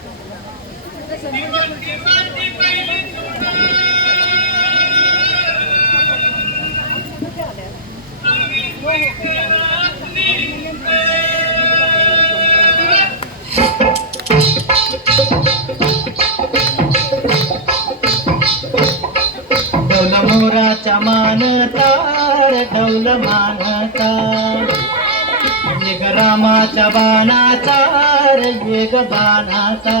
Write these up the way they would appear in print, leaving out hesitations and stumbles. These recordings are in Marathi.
ढोल मोराच्या मानतार ढोल मानता येग रामाच्या बाणाचा येग बाणाचा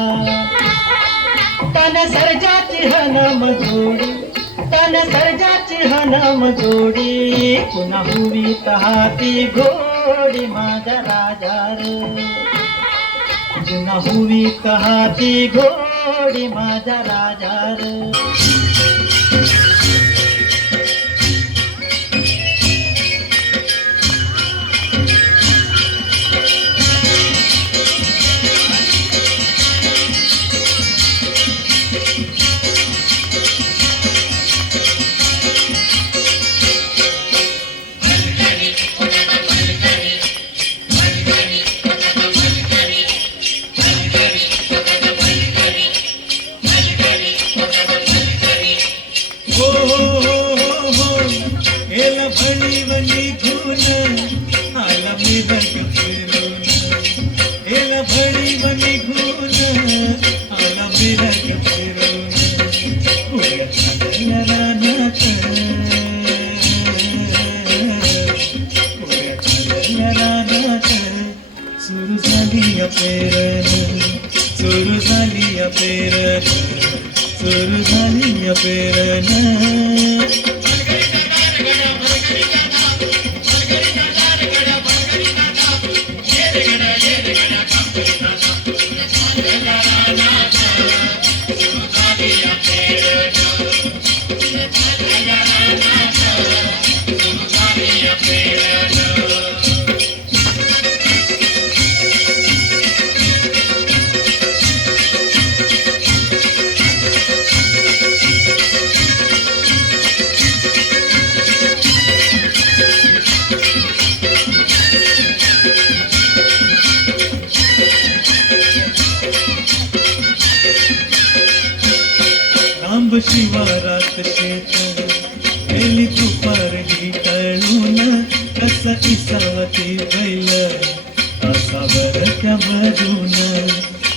तन सर्जाची हनम जोडी तन सर्जाची हनम जोडी पुन्हा हुवी हाती घोडी माझ्या राजा रे पुन्हा हुवी हाती घोडी माझ्या राजा रे सुरू झाली पेरण सुरू झाली पेरण शिवारात शेत गेली दुपारही तळून कसा इसावती बैल कसा बरक्या भरून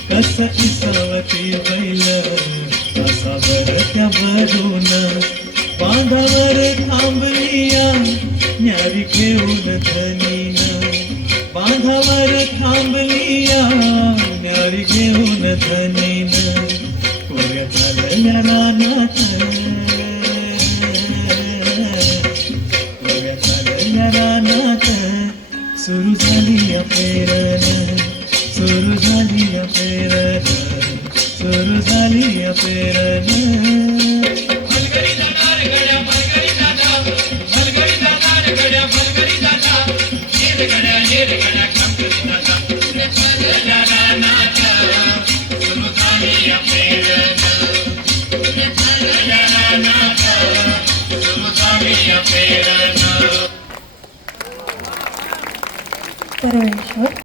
कसा इसावती बैल कसा बरक्या भरून बांधावर थांबलिया न्यारी घेऊन धनीन बांधावर थांबलिया न्यारी घेऊन धनीन झालेल्या रानात झालेल्या रानात सुरू झाली पेरण सुरू झाली पेरण सुरू झाली पेरण परळी